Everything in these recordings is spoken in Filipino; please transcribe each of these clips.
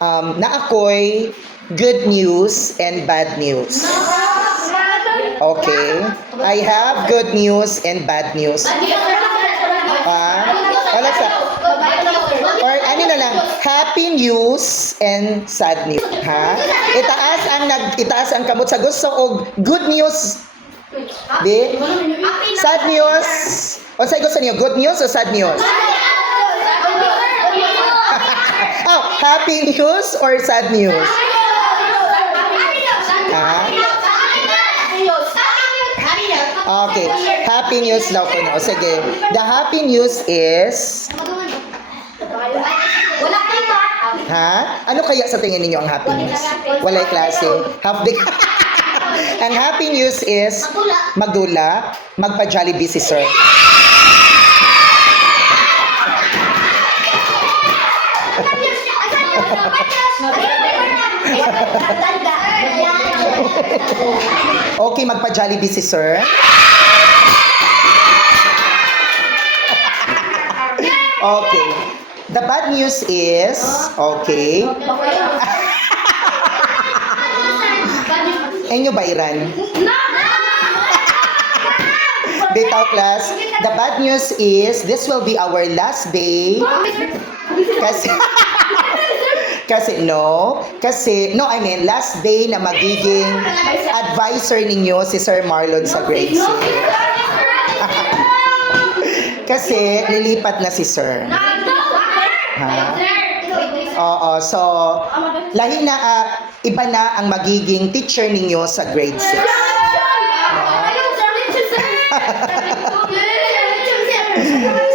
na ako'y good news and bad news. Okay? I have good news and bad news. Wala sa... Or ano na lang, happy news and sad news. Ha? Itaas ang kamot sa gusto o good news. Di? Sad news. O sa'yo gusto niyo, good news o sad news? Oh, happy news or sad news? Okay, happy news daw po. No? Sige, the happy news is... Ha? Ano kaya sa tingin ninyo ang happy news? Walay klase. Half day. Ang happy news is magdula, magpa-Jollibee si Sir. Okay, magpa-Jollibee si Sir. Okay. The bad news is, okay. Enyo Bayran. Bitaw class, the bad news is, this will be our last day. I mean, last day na magiging advisor ninyo si Sir Marlon sa grade 6. Kasi lilipat na si Sir. Ha? Oo, so lahi na, iba na ang magiging teacher ninyo sa grade 6.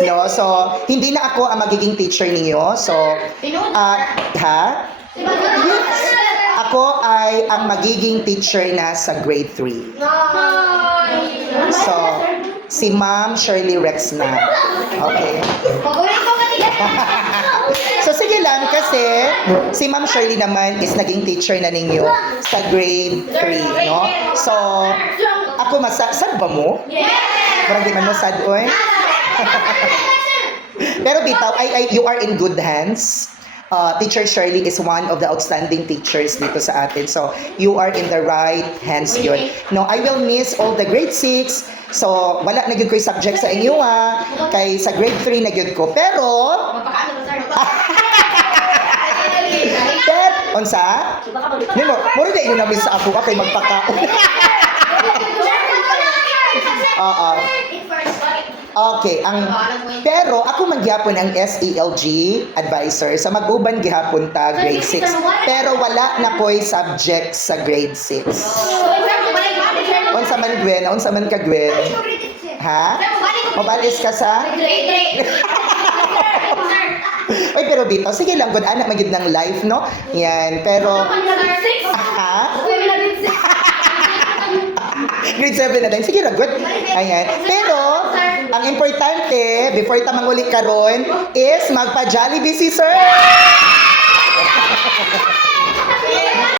No, so hindi na ako ang magiging teacher ninyo. So ako ay ang magiging teacher na sa grade 3. So si Ma'am Shirley Rex na. Okay. So sige lang kasi si Ma'am Shirley naman is naging teacher na ninyo sa grade 3, no? So ako sad ba mo? Parang di man mo sad, oy. Pero bitaw, you are in good hands. Teacher Shirley is one of the outstanding teachers dito sa atin. So, you are in the right hands yun. No, I will miss all the grade 6. So, wala na yun ko yung subject sa inyo, kay sa grade 3 na yun ko. Pero, onsa? Muro na yun namin sa ako kay magpakaon. Okay, pero ako man gihapon ang SELG advisor sa mag-uban gihapon ta grade 6. Pero wala na ko'y subject sa grade 6. Unsa man Gwen, unsa man ka Gwen? Ha? Mabalis ka sa grade 3. Oy, pero dito, sige lang, good anak magid ng life, no? Yan, pero grade 7 na din. Sige ra, good. Ayan. Pero, ang importante, before ita manguli karon is magpa-Jollibee si Sir!